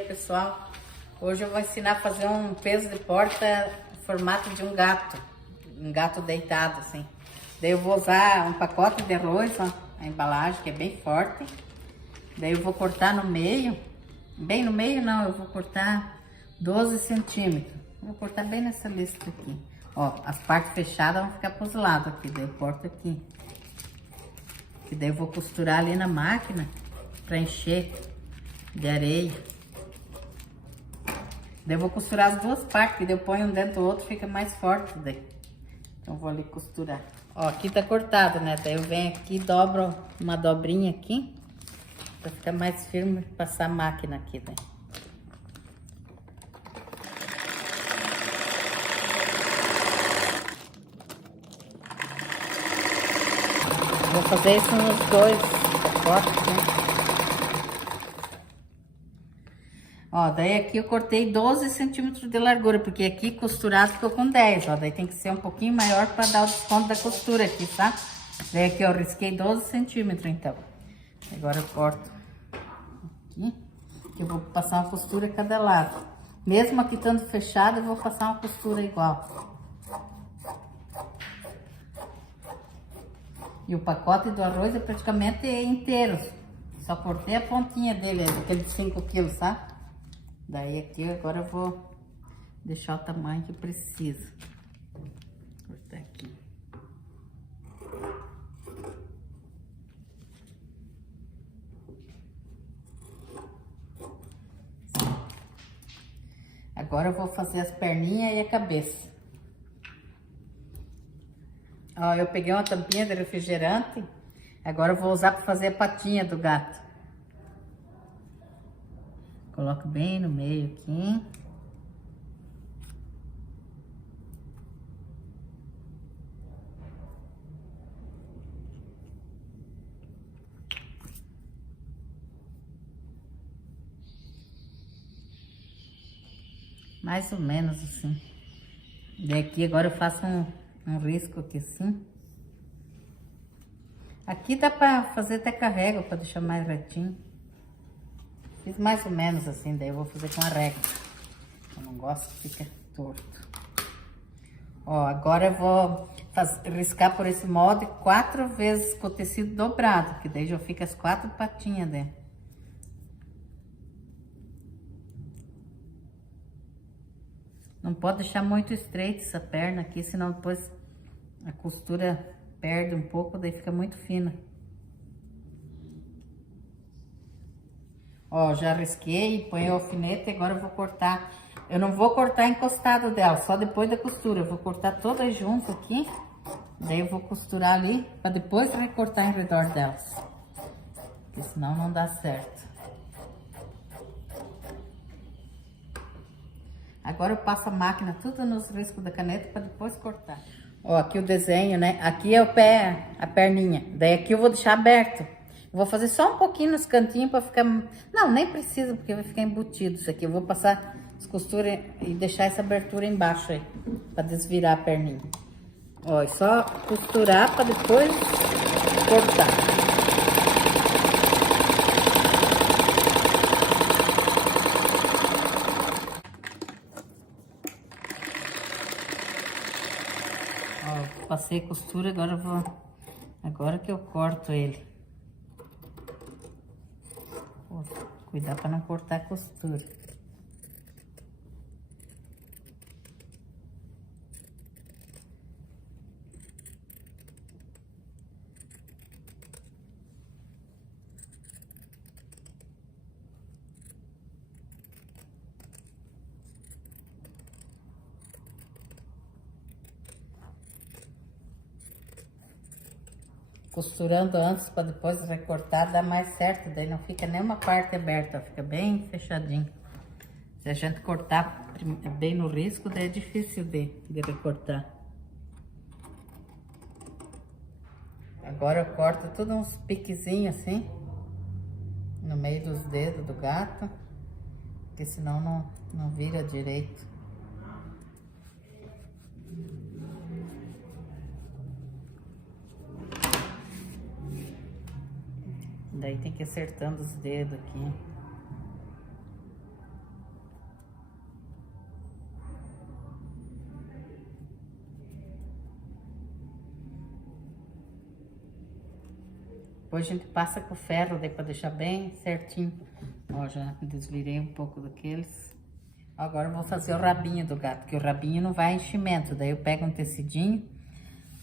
dia, pessoal. Hoje eu vou ensinar a fazer um peso de porta no formato de um gato deitado assim. Daí eu vou usar um pacote de arroz, ó, a embalagem que é bem forte. Daí eu vou cortar no meio, bem no meio não, eu vou cortar 12 centímetros. Vou cortar bem nessa lista aqui. Ó, as partes fechadas vão ficar pros lados aqui, daí eu corto aqui. E daí eu vou costurar ali na máquina para encher de areia. Daí eu vou costurar as duas partes, que daí eu ponho um dentro do outro, fica mais forte daí. Então eu vou ali costurar. Ó, aqui tá cortado, né? Daí eu venho aqui e dobro uma dobrinha aqui, para ficar mais firme, passar a máquina aqui, daí. Vou fazer isso nos dois pacotes, né? Ó, daí aqui eu cortei 12 centímetros de largura, porque aqui costurado ficou com 10, ó. Daí tem que ser um pouquinho maior para dar o desconto da costura aqui, tá? Daí aqui eu risquei 12 centímetros, então. Agora eu corto aqui, que eu vou passar uma costura a cada lado. Mesmo aqui estando fechado, eu vou passar uma costura igual. E o pacote do arroz é praticamente inteiro. Só cortei a pontinha dele, aquele de 5 quilos, sabe? Daí aqui agora eu vou deixar o tamanho que precisa. Vou cortar aqui. Agora eu vou fazer as perninhas e a cabeça. Ó, eu peguei uma tampinha de refrigerante, agora eu vou usar para fazer a patinha do gato. Coloco bem no meio aqui. Mais ou menos assim. Daqui agora eu faço um risco aqui assim. Aqui dá pra fazer até com a régua, pra deixar mais retinho. Fiz mais ou menos assim, daí eu vou fazer com a régua. Eu não gosto que fica torto. Ó, agora eu vou riscar por esse molde 4 vezes com o tecido dobrado, que daí já fica as 4 patinhas dentro. Não pode deixar muito estreita essa perna aqui, senão depois a costura perde um pouco, daí fica muito fina. Ó, já risquei, põe o alfinete, agora eu vou cortar. Eu não vou cortar encostado dela, só depois da costura. Eu vou cortar todas juntas aqui, daí eu vou costurar ali, para depois recortar em redor delas. Porque senão não dá certo. Agora eu passo a máquina tudo nos riscos da caneta para depois cortar. Ó, aqui o desenho, né? Aqui é o pé, a perninha. Daí aqui eu vou deixar aberto. Eu vou fazer só um pouquinho nos cantinhos para ficar... Não, nem precisa, porque vai ficar embutido isso aqui. Eu vou passar as costuras e deixar essa abertura embaixo aí, para desvirar a perninha. Ó, é só costurar para depois cortar. Ó, passei costura, agora eu vou... Agora que eu corto ele. Pô, cuidar para não cortar a costura. Costurando antes para depois recortar dá mais certo, daí não fica nenhuma parte aberta, fica bem fechadinho. Se a gente cortar bem no risco, daí é difícil de recortar. Agora eu corto tudo uns piquezinhos assim, no meio dos dedos do gato, porque senão não vira direito. Daí tem que ir acertando os dedos aqui. Depois a gente passa com o ferro, daí pra deixar bem certinho. Ó, já desvirei um pouco daqueles. Agora eu vou fazer o rabinho do gato, que o rabinho não vai enchimento. Daí eu pego um tecidinho,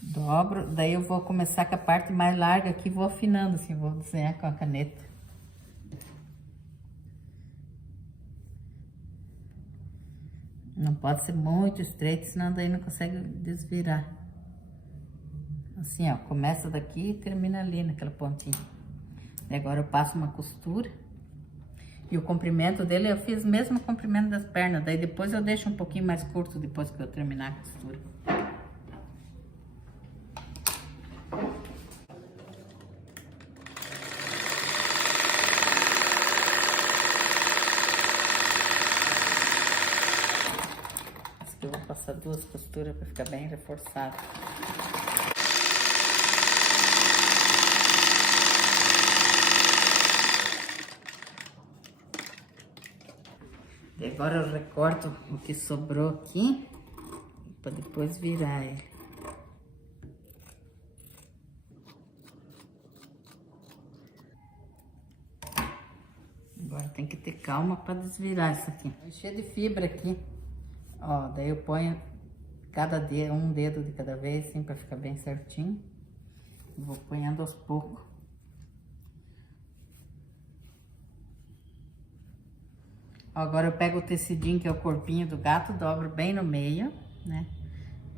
dobro, daí eu vou começar com a parte mais larga aqui, vou afinando assim, vou desenhar com a caneta. Não pode ser muito estreito, senão daí não consegue desvirar. Assim, ó, começa daqui e termina ali naquela pontinha. E agora eu passo uma costura. E o comprimento dele eu fiz mesmo o comprimento das pernas. Daí depois eu deixo um pouquinho mais curto depois que eu terminar a costura. Acho que eu vou passar 2 costuras para ficar bem reforçado. E agora eu recorto o que sobrou aqui, para depois virar ele. Agora tem que ter calma para desvirar isso aqui. É cheio de fibra aqui. Ó, daí eu ponho cada dedo, um dedo de cada vez, assim, para ficar bem certinho. E vou ponhando aos poucos. Agora eu pego o tecidinho, que é o corpinho do gato, dobro bem no meio, né?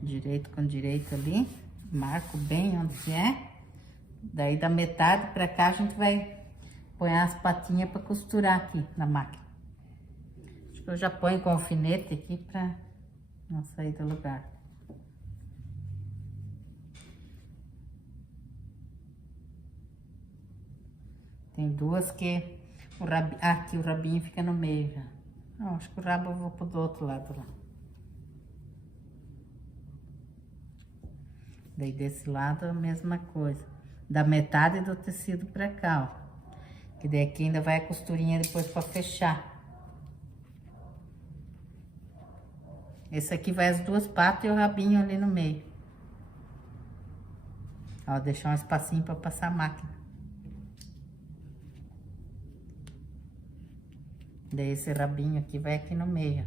Direito com direito ali, marco bem onde é. Daí da metade pra cá a gente vai pôr as patinhas pra costurar aqui na máquina. Acho que eu já ponho com alfinete aqui pra não sair do lugar. Tem duas que aqui o rabinho fica no meio já. Não, acho que o rabo eu vou pro do outro lado lá. Daí desse lado a mesma coisa. Da metade do tecido pra cá, ó. Que daí aqui ainda vai a costurinha depois pra fechar. Esse aqui vai as 2 patas e o rabinho ali no meio. Ó, deixar um espacinho pra passar a máquina. Daí esse rabinho aqui vai aqui no meio.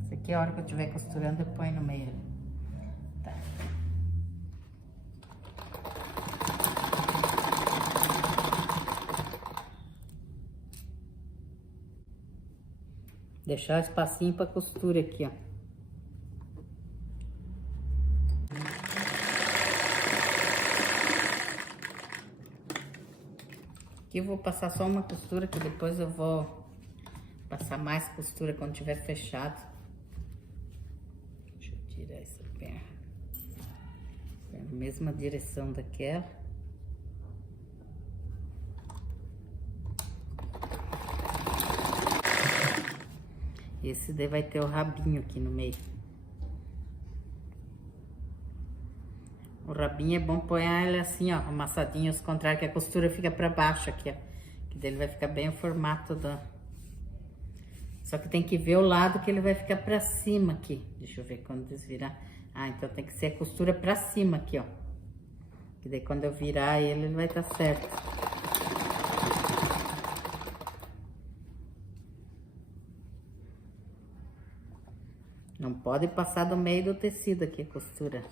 Isso aqui a hora que eu estiver costurando eu ponho no meio. Tá. Deixar o espacinho pra costura aqui, ó. Aqui eu vou passar só uma costura, que depois eu vou passar mais costura quando tiver fechado. Deixa eu tirar essa perna. Mesma direção daquela. Esse daí vai ter o rabinho aqui no meio. O rabinho é bom pôr ele assim, ó, amassadinho, aos contrários, que a costura fica pra baixo aqui, ó. Que daí ele vai ficar bem o formato da... Só que tem que ver o lado que ele vai ficar pra cima aqui. Deixa eu ver quando desvirar. Ah, então tem que ser a costura pra cima aqui, ó. Que daí quando eu virar ele vai estar certo. Não pode passar do meio do tecido aqui a costura.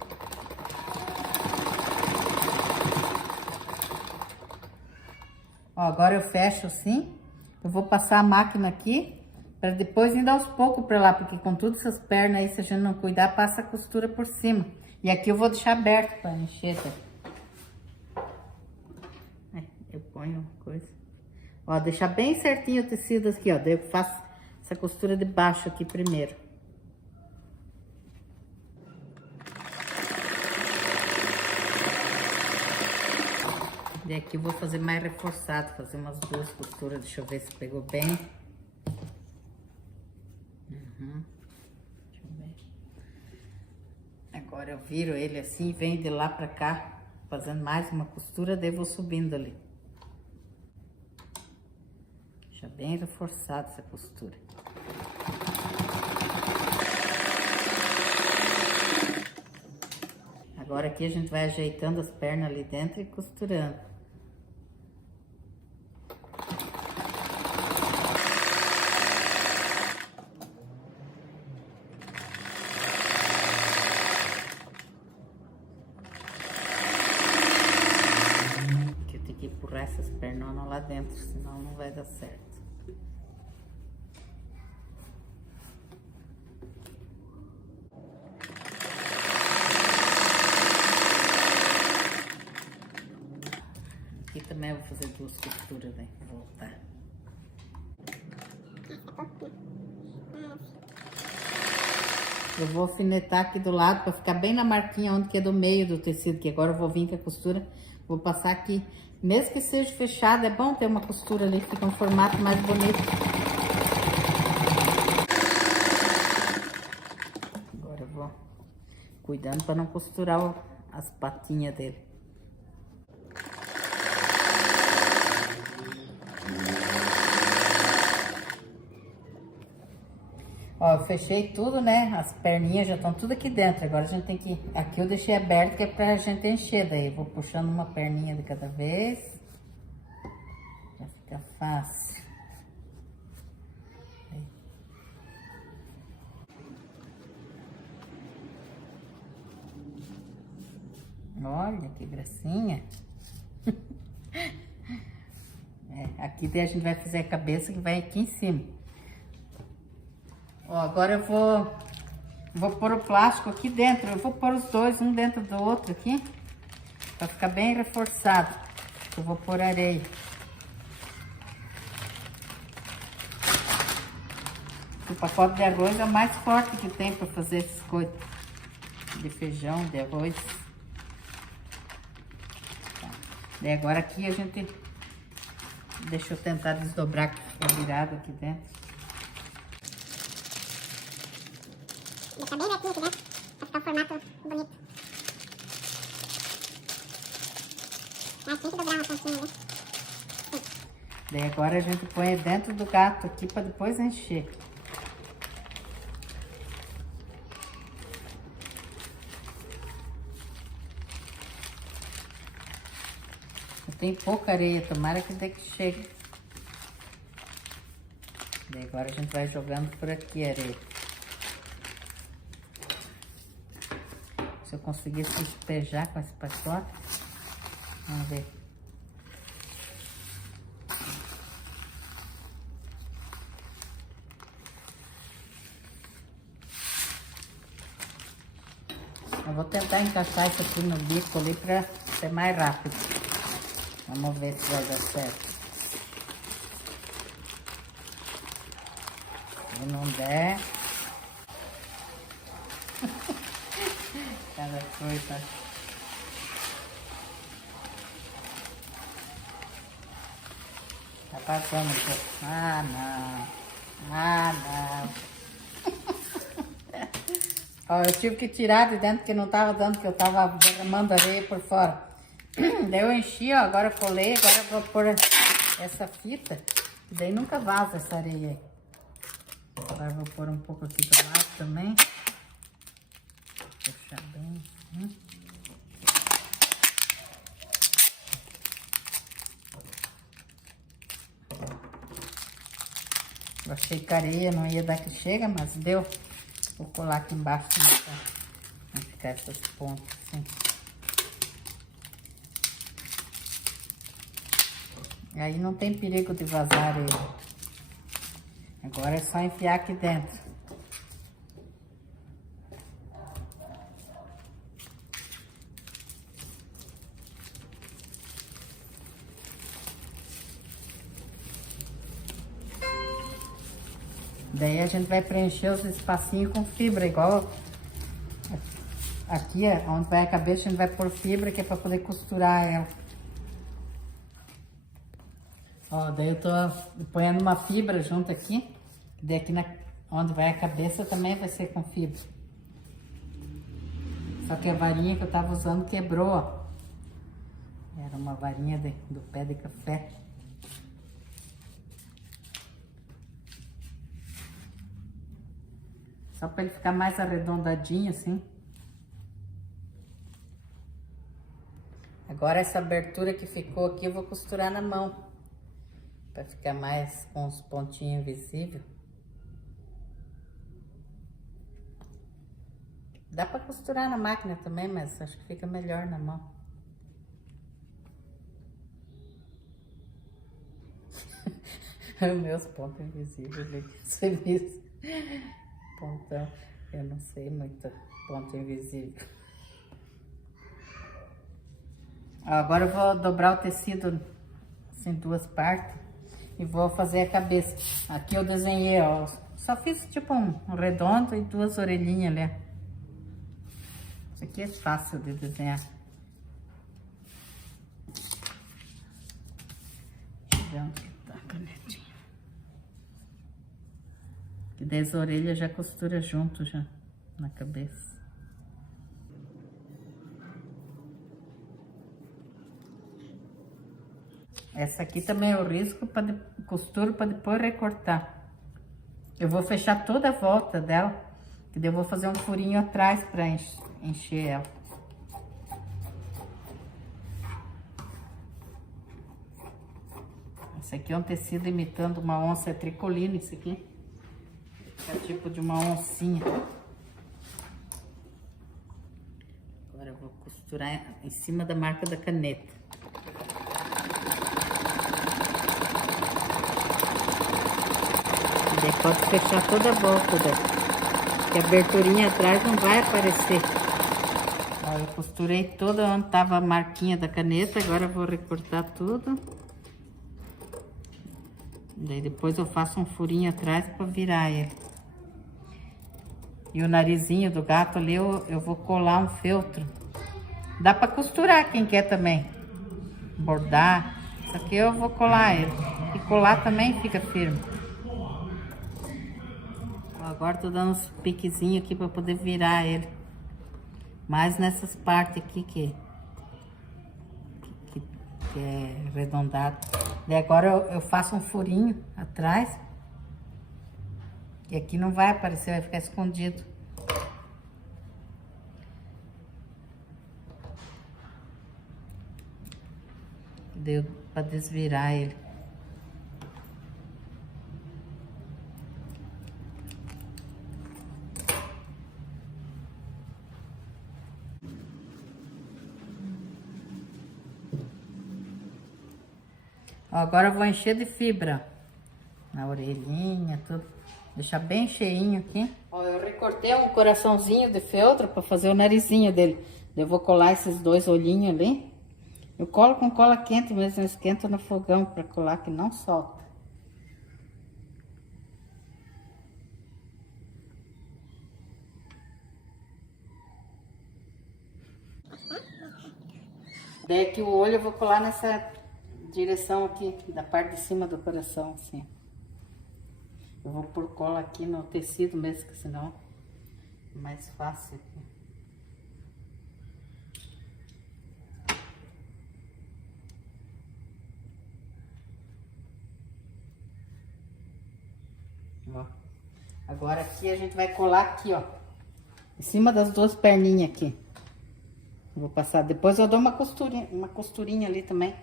Ó, agora eu fecho assim. Eu vou passar a máquina aqui, para depois ir aos poucos para lá, porque com todas essas pernas aí, se a gente não cuidar, passa a costura por cima. E aqui eu vou deixar aberto para encher. Eu ponho coisa. Ó, deixar bem certinho o tecido aqui, ó. Daí eu faço essa costura de baixo aqui primeiro. E aqui eu vou fazer mais reforçado, fazer umas 2 costuras, deixa eu ver se pegou bem. Deixa eu ver. Agora eu viro ele assim, venho de lá pra cá, fazendo mais uma costura, daí eu vou subindo ali. Deixa bem reforçada essa costura. Agora aqui a gente vai ajeitando as pernas ali dentro e costurando. essas pernonas lá dentro, senão não vai dar certo. Aqui também eu vou fazer 2 costuras, né? Vou voltar. Eu vou alfinetar aqui do lado para ficar bem na marquinha onde que é do meio do tecido, que agora eu vou vir com a costura, vou passar aqui. Mesmo que seja fechado, é bom ter uma costura ali, fica um formato mais bonito. Agora eu vou cuidando para não costurar as patinhas dele. Ó, eu fechei tudo, né? As perninhas já estão tudo aqui dentro. Agora a gente tem que... Aqui eu deixei aberto, que é pra gente encher daí. Eu vou puxando uma perninha de cada vez. Já fica fácil. Aí. Olha que gracinha. Aqui daí a gente vai fazer a cabeça que vai aqui em cima. Ó, agora eu vou pôr o plástico aqui dentro. Eu vou pôr os dois, um dentro do outro aqui, pra ficar bem reforçado. Eu vou pôr areia. O pacote de arroz é o mais forte que tem pra fazer essas coisas. De feijão, de arroz. Tá. E agora aqui a gente... Deixa eu tentar desdobrar que ficou virado aqui dentro. Deixar bem retinho aqui dentro, pra ficar o formato bonito. Mas tem que dobrar uma pontinha, né? Daí agora a gente põe dentro do gato aqui pra depois encher. Eu tenho pouca areia, tomara que dê que chegue. Daí agora a gente vai jogando por aqui a areia. Se eu conseguir se despejar com esse pacote, vamos ver. Eu vou tentar encaixar isso aqui no bico ali pra ser mais rápido. Vamos ver se vai dar certo. Se não der... Cada coisa. Tá passando um pouco. Ah, não. Ah, não. Ó, eu tive que tirar de dentro que não tava dando, que eu tava derramando areia por fora. Daí eu enchi, ó, agora eu colei, agora eu vou pôr essa fita, que daí nunca vaza essa areia aí. Agora eu vou pôr um pouco aqui do lado também. Puxar bem assim. Eu achei que a areia não ia dar que chega, mas deu. Vou colar aqui embaixo também, tá? Vai ficar essas pontas assim. Aí não tem perigo de vazar areia. Agora é só enfiar aqui dentro. Daí a gente vai preencher os espacinhos com fibra, igual aqui, onde vai a cabeça, a gente vai pôr fibra, que é para poder costurar ela. Ó, daí eu tô ponhando uma fibra junto aqui, daí aqui onde vai a cabeça também vai ser com fibra. Só que a varinha que eu tava usando quebrou, ó. Era uma varinha do pé de café. Só para ele ficar mais arredondadinho assim. Agora essa abertura que ficou aqui eu vou costurar na mão. Para ficar mais com os pontinhos visíveis. Dá para costurar na máquina também, mas acho que fica melhor na mão. Meus pontos invisíveis, você viu? Pontão, eu não sei muito ponto invisível. Agora eu vou dobrar o tecido assim, em duas partes e vou fazer a cabeça. Aqui eu desenhei, ó, só fiz tipo um redondo e duas orelhinhas ali. Isso aqui é fácil de desenhar. Deixa eu ver onde tá a canetinha. Que daí as orelhas já costura junto já na cabeça. Essa aqui também eu risco para costuro para depois recortar. Eu vou fechar toda a volta dela, que daí eu vou fazer um furinho atrás para encher ela. Esse aqui é um tecido imitando uma onça, é tricolina isso aqui. É tipo de uma oncinha. Agora eu vou costurar em cima da marca da caneta. Daí pode fechar toda a volta daí, que a aberturinha atrás não vai aparecer. Ó, eu costurei toda onde tava a marquinha da caneta, agora eu vou recortar tudo. Daí depois eu faço um furinho atrás para virar ele. E o narizinho do gato ali eu vou colar um feltro. Dá para costurar quem quer também. Bordar. Isso aqui eu vou colar ele. E colar também fica firme. Agora tô dando uns piquezinhos aqui para poder virar ele. Mais nessas partes aqui que é arredondado. E agora eu faço um furinho atrás. E aqui não vai aparecer, vai ficar escondido. Deu para desvirar ele. Ó, agora eu vou encher de fibra na orelhinha, tudo. Deixar bem cheinho aqui. Ó, eu recortei um coraçãozinho de feltro para fazer o narizinho dele. Eu vou colar esses dois olhinhos ali. Eu colo com cola quente mesmo, eu esquento no fogão para colar que não solta. Daí aqui o olho eu vou colar nessa direção aqui, da parte de cima do coração, assim. Eu vou pôr cola aqui no tecido mesmo, que senão é mais fácil aqui. Ó. Agora aqui a gente vai colar aqui, ó. Em cima das duas perninhas aqui. Vou passar, depois eu dou uma costurinha ali também.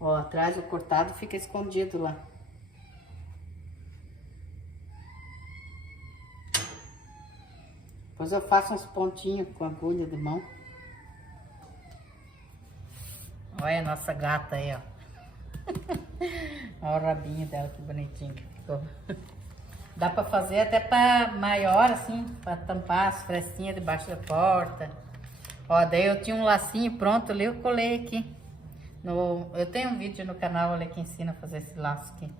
Ó, atrás o cortado fica escondido lá. Depois eu faço uns pontinhos com agulha de mão. Olha a nossa gata aí, ó. Olha o rabinho dela, que bonitinho que ficou. Dá pra fazer até pra maior, assim, pra tampar as frestinhas debaixo da porta. Ó, daí eu tinha um lacinho pronto ali, eu colei aqui. Eu tenho um vídeo no canal ali que ensina a fazer esse laço aqui.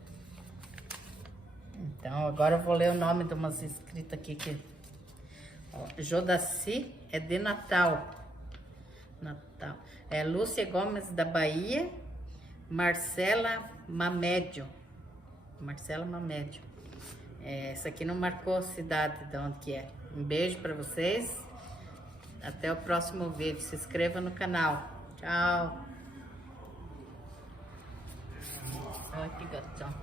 Então, agora eu vou ler o nome de umas escritas aqui que... Ó, Jodaci é de Natal. Natal. É Lúcia Gomes da Bahia, Marcela Mamédio. Marcela Mamédio. Essa aqui não marcou a cidade de onde que é. Um beijo pra vocês. Até o próximo vídeo. Se inscreva no canal. Tchau. Olha que gatão.